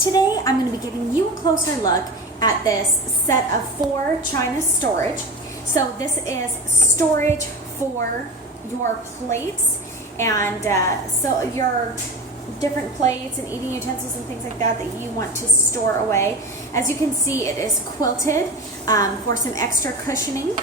Today I'm going to be giving you a closer look at this set of 4 China storage. So this is storage for your plates and so your different plates and eating utensils and things like that that you want to store away. As you can see, it is quilted for some extra cushioning,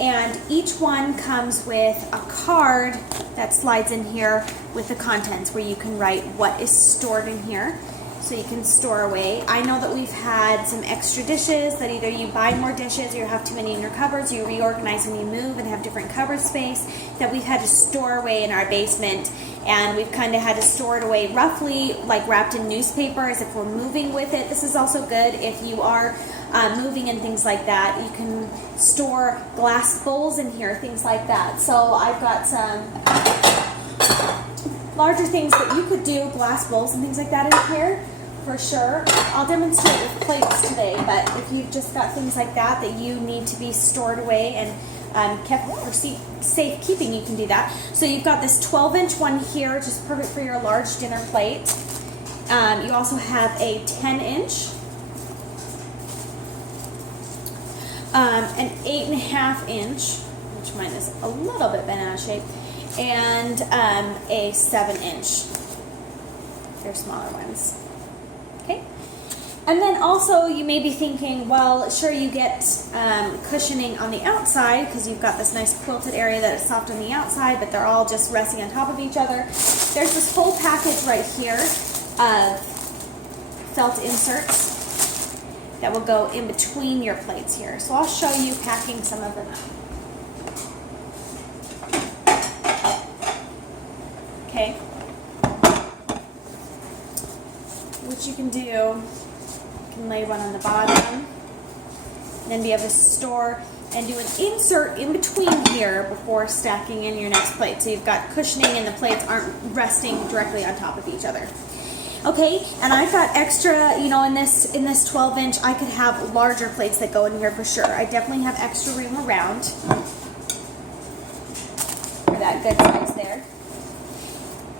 and each one comes with a card that slides in here with the contents where you can write what is stored in here so you can store away. I know that we've had some extra dishes that either you buy more dishes or you have too many in your cupboards, you reorganize when you move and have different cupboard space that we've had to store away in our basement, and we've kind of had to store it away roughly like wrapped in newspaper as if we're moving with it. This is also good if you are moving and things like that. You can store glass bowls in here, things like that. So I've got some larger things that you could do, glass bowls and things like that in here for sure. I'll demonstrate with plates today, but if you've just got things like that that you need to be stored away and kept for safekeeping, you can do that. So you've got this 12-inch one here, which is perfect for your large dinner plate. You also have a 10-inch, an 8.5-inch, which mine is a little bit banana shaped, and a 7-inch. They're smaller ones. Okay. And then also you may be thinking, well, sure, you get cushioning on the outside because you've got this nice quilted area that is soft on the outside, but they're all just resting on top of each other. There's this whole package right here of felt inserts that will go in between your plates here. So I'll show you packing some of them up. Okay. What you can do, you can lay one on the bottom, and then be able to store and do an insert in between here before stacking in your next plate. So you've got cushioning and the plates aren't resting directly on top of each other. Okay, and I've got extra, you know, in this 12-inch, I could have larger plates that go in here for sure. I definitely have extra room around for that good size there.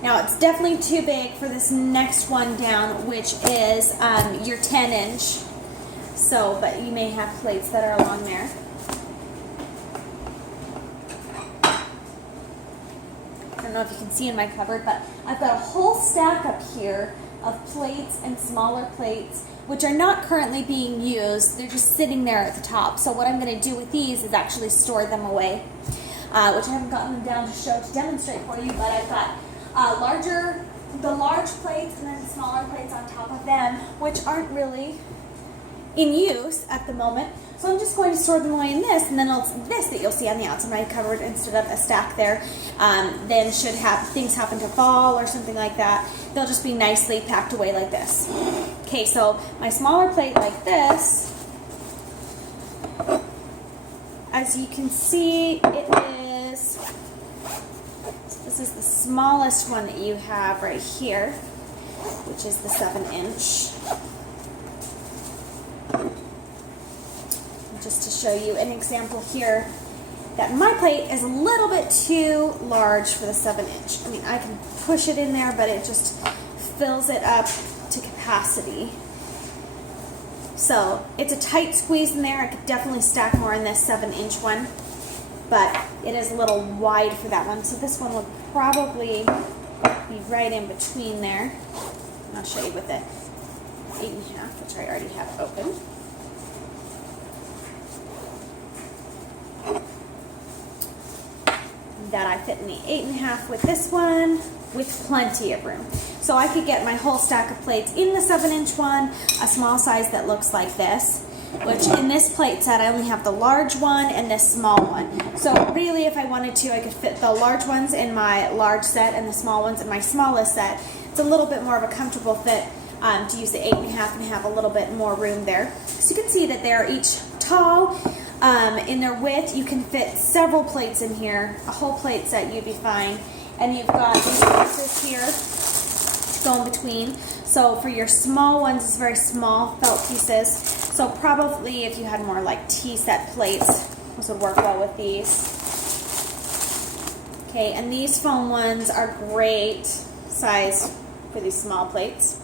Now it's definitely too big for this next one down, which is your 10-inch. So, but you may have plates that are along there. I don't know if you can see in my cupboard, but I've got a whole stack up here of plates and smaller plates, which are not currently being used. They're just sitting there at the top. So what I'm going to do with these is actually store them away, which I haven't gotten them down to demonstrate for you, but I've got the large plates and then the smaller plates on top of them, which aren't really in use at the moment. So I'm just going to store them away in this, and then this that you'll see on the outside of my cupboard instead of a stack there. Then should have things happen to fall or something like that, they'll just be nicely packed away like this. Okay, so my smaller plate like this, as you can see, this is the smallest one that you have right here, which is the 7-inch. Just to show you an example here, that my plate is a little bit too large for the 7-inch. I mean, I can push it in there, but it just fills it up to capacity. So it's a tight squeeze in there. I could definitely stack more in this 7-inch one, but it is a little wide for that one. So this one would probably be right in between there. And I'll show you with the 8.5, which I already have open. That I fit in the 8.5 with this one, with plenty of room. So I could get my whole stack of plates in the 7-inch one, a small size that looks like this, which in this plate set I only have the large one and this small one. So really, if I wanted to, I could fit the large ones in my large set and the small ones in my smallest set. It's a little bit more of a comfortable fit to use the 8.5 and have a little bit more room there. So you can see that they're each tall. In their width, you can fit several plates in here, a whole plate set, you'd be fine. And you've got these pieces here to go in between. So for your small ones, it's very small felt pieces. So probably if you had more like tea set plates, this would work well with these. Okay, and these foam ones are great size for these small plates.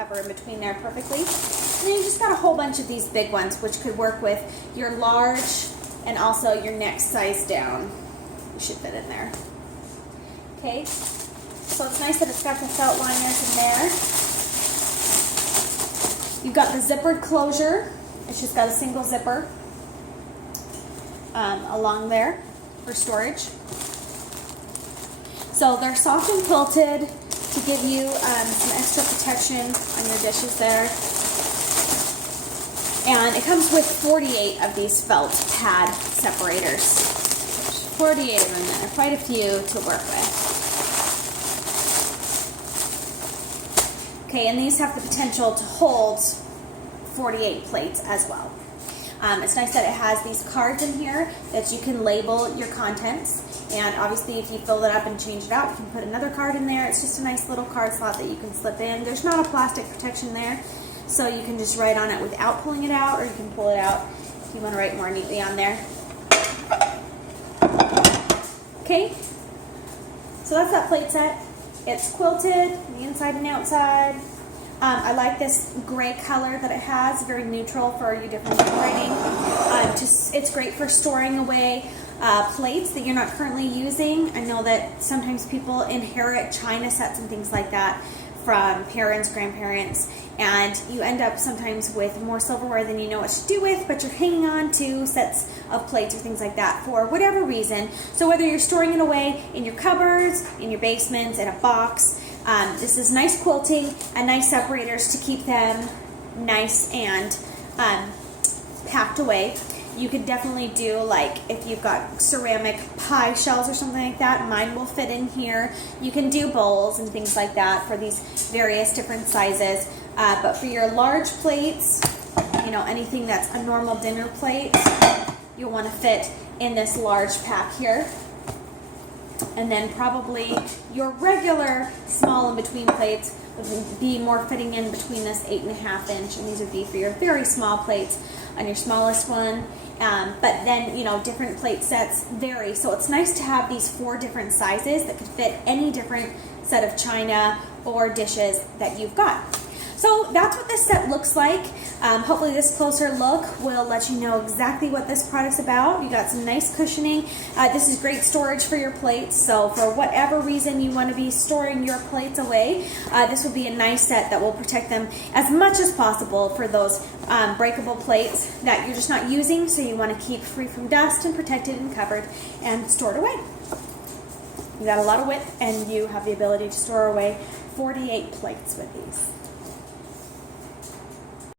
cover in between there perfectly. And then you just got a whole bunch of these big ones, which could work with your large and also your next size down. You should fit in there. Okay, so it's nice that it's got the felt liners in there. You've got the zippered closure. It's just got a single zipper along there for storage. So they're soft and quilted to give you some extra protection on your dishes there. And it comes with 48 of these felt pad separators. There's 48 of them there, quite a few to work with. Okay, and these have the potential to hold 48 plates as well. It's nice that it has these cards in here that you can label your contents. And obviously if you fill it up and change it out, you can put another card in there. It's just a nice little card slot that you can slip in. There's not a plastic protection there, so you can just write on it without pulling it out, or you can pull it out if you want to write more neatly on there. Okay, so that's that plate set. It's quilted, the inside and outside. I like this gray color that it has, very neutral for your different writing. It's great for storing away plates that you're not currently using. I know that sometimes people inherit china sets and things like that from parents, grandparents, and you end up sometimes with more silverware than you know what to do with, but you're hanging on to sets of plates or things like that for whatever reason. So whether you're storing it away in your cupboards, in your basements, in a box, this is nice quilting and nice separators to keep them nice and packed away. You could definitely do, like, if you've got ceramic pie shells or something like that, mine will fit in here. You can do bowls and things like that for these various different sizes. But for your large plates, you know, anything that's a normal dinner plate, you'll want to fit in this large pack here. And then probably your regular small in between plates would be more fitting in between this 8.5 inch, and these would be for your very small plates on your smallest one. But then, you know, different plate sets vary, so it's nice to have these 4 different sizes that could fit any different set of china or dishes that you've got. So that's what this set looks like. Hopefully this closer look will let you know exactly what this product's about. You got some nice cushioning. This is great storage for your plates, so for whatever reason you want to be storing your plates away, this would be a nice set that will protect them as much as possible for those breakable plates that you're just not using, so you want to keep free from dust and protected and covered and stored away. You got a lot of width, and you have the ability to store away 48 plates with these.